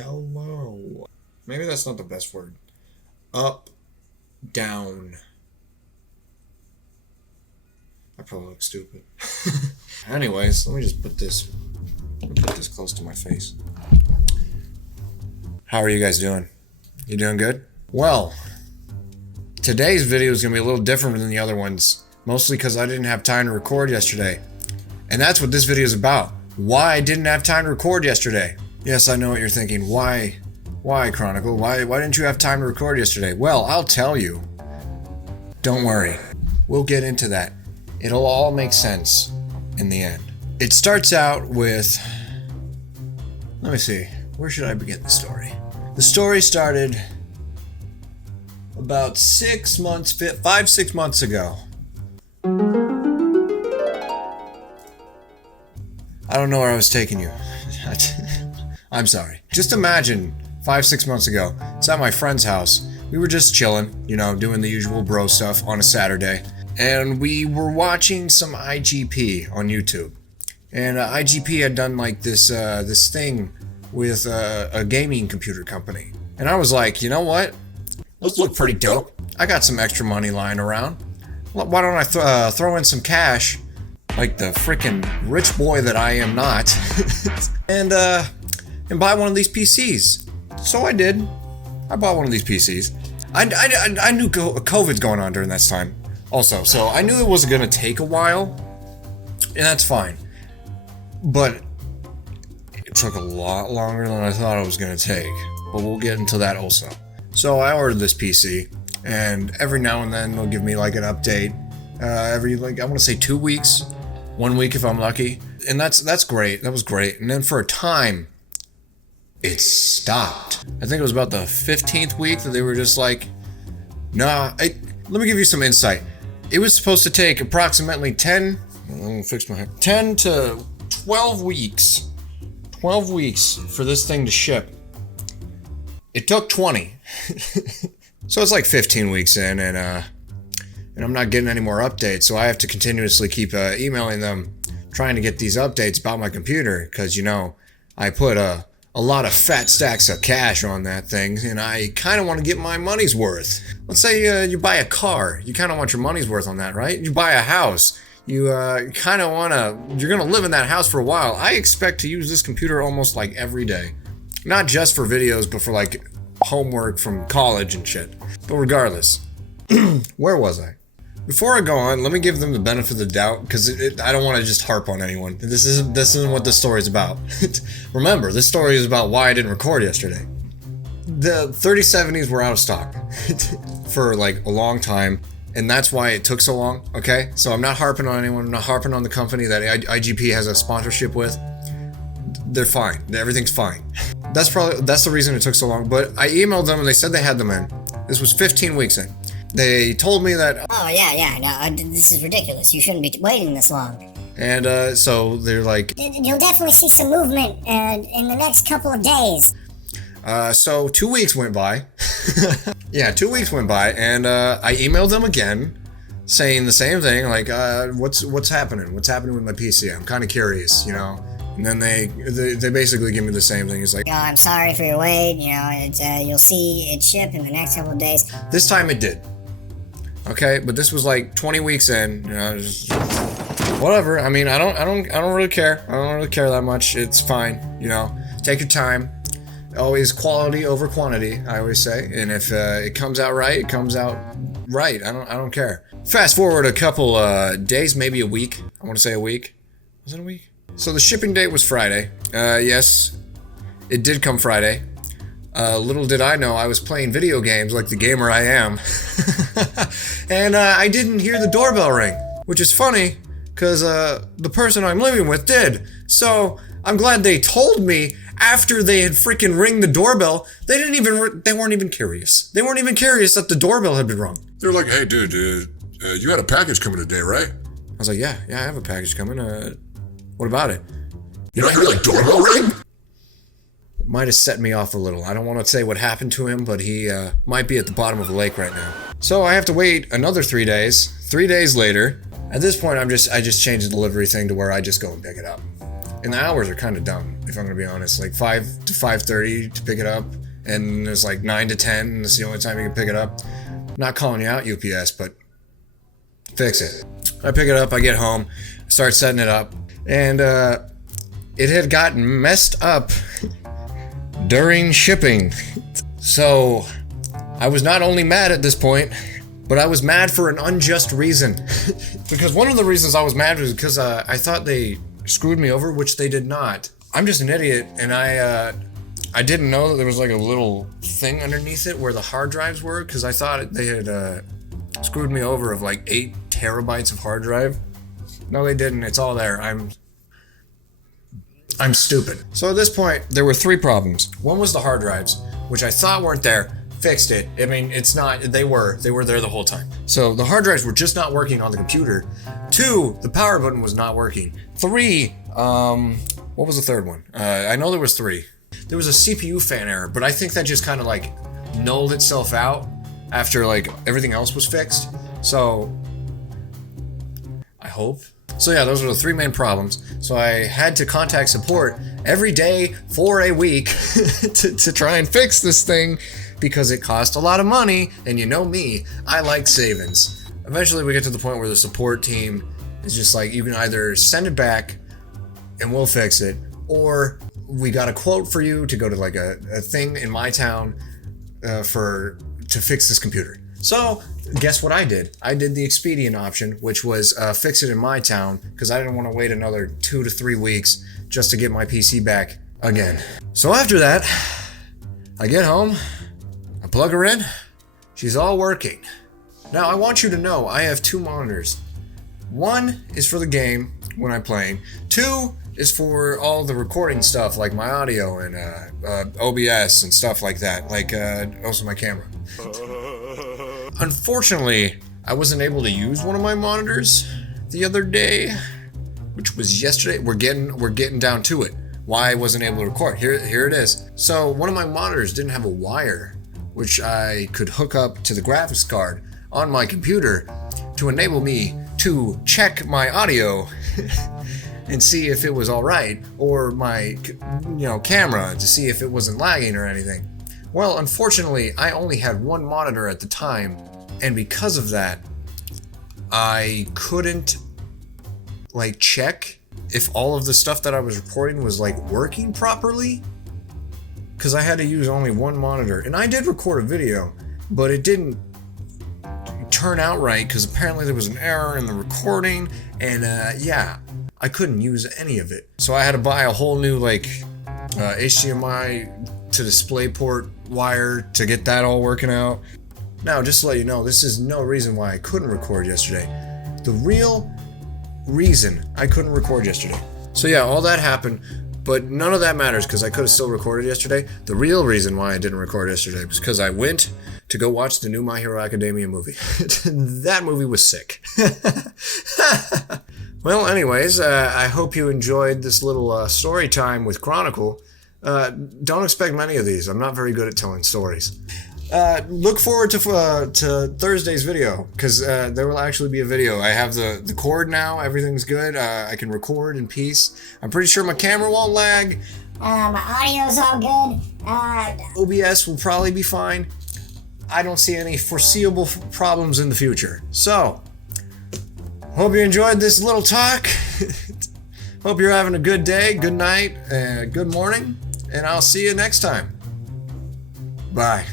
Hello. Maybe that's not the best word. Up, down. I probably look stupid. Anyways, let me just put this close to my face. How are you guys doing? You doing good? Well, today's video is going to be a little different than the other ones, mostly because I didn't have time to record yesterday. And that's what this video is about. Why I didn't have time to record yesterday. Yes, I know what you're thinking. Why, Chronicle? Why didn't you have time to record yesterday? Well, I'll tell you. Don't worry. We'll get into that. It'll all make sense in the end. It starts out with... Let me see. Where should I begin the story? The story started about 6 months, 5-6 months ago. I don't know where I was taking you. I'm sorry. Just imagine 5-6 months ago, it's at my friend's house. We were just chilling, doing the usual bro stuff on a Saturday. And we were watching some IGP on YouTube. And IGP had done like this thing with a gaming computer company. And I was like, you know what? Those look pretty dope. I got some extra money lying around. Why don't I throw in some cash, like the freaking rich boy that I am not, and buy one of these PCs. So I did. I bought one of these PCs. I knew COVID's going on during that time also, so I knew it was going to take a while, and that's fine. But it took a lot longer than I thought it was going to take, but we'll get into that also. So I ordered this PC, and every now and then they'll give me like an update, every I want to say 2 weeks, 1 week if I'm lucky, and that's great. That was great. And then for a time, it stopped. I think it was about the 15th week that they were just like, nah. Let me give you some insight. It was supposed to take approximately 10 to 12 weeks. 12 weeks for this thing to ship. It took 20. So it's like 15 weeks in, and I'm not getting any more updates, so I have to continuously keep emailing them, trying to get these updates about my computer, because, I put a lot of fat stacks of cash on that thing, and I kind of want to get my money's worth. Let's say you buy a car, you kind of want your money's worth on that, right? You buy a house, you kind of want to, you're going to live in that house for a while. I expect to use this computer almost like every day. Not just for videos, but for like homework from college and shit. But regardless, where was I? Before I go on, let me give them the benefit of the doubt, because I don't want to just harp on anyone. This isn't what this story is about. Remember, this story is about why I didn't record yesterday. The 3070s were out of stock for like a long time, and that's why it took so long, okay? So I'm not harping on anyone, I'm not harping on the company that IGP has a sponsorship with. They're fine, everything's fine. That's the reason it took so long, but I emailed them and they said they had them in. This was 15 weeks in. They told me that... Oh, yeah, no, this is ridiculous. You shouldn't be waiting this long. And so they're like... You'll definitely see some movement in the next couple of days. So 2 weeks went by. Yeah, 2 weeks went by, and I emailed them again, saying the same thing, like, what's happening? What's happening with my PC? I'm kind of curious, And then they basically give me the same thing. It's like, I'm sorry for your wait. You'll see it ship in the next couple of days. This time it did. Okay, but this was like 20 weeks in. Just, whatever. I mean, I don't really care. I don't really care that much. It's fine. Take your time. Always quality over quantity, I always say. And if it comes out right, it comes out right. I don't care. Fast forward a couple days, maybe a week. I want to say a week. Was it a week? So the shipping date was Friday. Yes, it did come Friday. Little did I know I was playing video games like the gamer I am. And I didn't hear the doorbell ring, which is funny because the person I'm living with did. So I'm glad they told me after they had freaking ring the doorbell. They weren't even curious. They weren't even curious that the doorbell had been rung. They were like, hey, dude, you had a package coming today, right? I was like, yeah, I have a package coming. What about it? You don't hear like doorbell ring? It might have set me off a little. I don't want to say what happened to him, but he might be at the bottom of the lake right now. So I have to wait another 3 days. 3 days later, at this point, I just changed the delivery thing to where I just go and pick it up. And the hours are kind of dumb, if I'm gonna be honest. Like 5 to 5:30 to pick it up, and there's like 9 to 10, and it's the only time you can pick it up. Not calling you out, UPS, but fix it. I pick it up, I get home, start setting it up, and it had gotten messed up during shipping. So I was not only mad at this point, but I was mad for an unjust reason. Because one of the reasons I was mad was because I thought they screwed me over, which they did not. I'm just an idiot, and I didn't know that there was like a little thing underneath it where the hard drives were, because I thought they had screwed me over of like 8 terabytes of hard drive. No, they didn't. It's all there. I'm stupid. So at this point, there were 3 problems. One was the hard drives, which I thought weren't there. Fixed it. I mean, it's not, they were there the whole time. So the hard drives were just not working on the computer. 2, the power button was not working. 3, what was the 3rd one? I know there was 3. There was a CPU fan error, but I think that just kind of like nulled itself out after like everything else was fixed. So I hope. So yeah, those were the 3 main problems. So I had to contact support every day for a week to try and fix this thing, because it cost a lot of money, and you know me, I like savings. Eventually we get to the point where the support team is just like, you can either send it back and we'll fix it, or we got a quote for you to go to like a thing in my town to fix this computer. So guess what I did? I did the expedient option, which was fix it in my town, because I didn't want to wait another 2 to 3 weeks just to get my PC back again. So after that, I get home, I plug her in, she's all working. Now I want you to know I have 2 monitors. 1 is for the game when I'm playing. 2 is for all the recording stuff, like my audio and OBS and stuff like that, like also my camera. Unfortunately, I wasn't able to use one of my monitors the other day, which was yesterday. We're getting down to it. Why I wasn't able to record. Here it is. So one of my monitors didn't have a wire, which I could hook up to the graphics card on my computer to enable me to check my audio and see if it was all right, or my camera to see if it wasn't lagging or anything. Well, unfortunately, I only had 1 monitor at the time, and because of that, I couldn't like check if all of the stuff that I was recording was like working properly, because I had to use only 1 monitor. And I did record a video, but it didn't turn out right because apparently there was an error in the recording, and yeah, I couldn't use any of it. So I had to buy a whole new like HDMI to DisplayPort wire to get that all working out. Now, just to let you know, this is no reason why I couldn't record yesterday. The real reason I couldn't record yesterday. So yeah, all that happened, but none of that matters because I could have still recorded yesterday. The real reason why I didn't record yesterday was because I went to go watch the new My Hero Academia movie. That movie was sick. Well, anyways, I hope you enjoyed this little story time with Chronicle. Don't expect many of these. I'm not very good at telling stories. Look forward to Thursday's video, because there will actually be a video. I have the cord now. Everything's good. I can record in peace. I'm pretty sure my camera won't lag. My audio's all good. OBS will probably be fine. I don't see any foreseeable problems in the future. So, hope you enjoyed this little talk. Hope you're having a good day, good night, good morning, and I'll see you next time. Bye.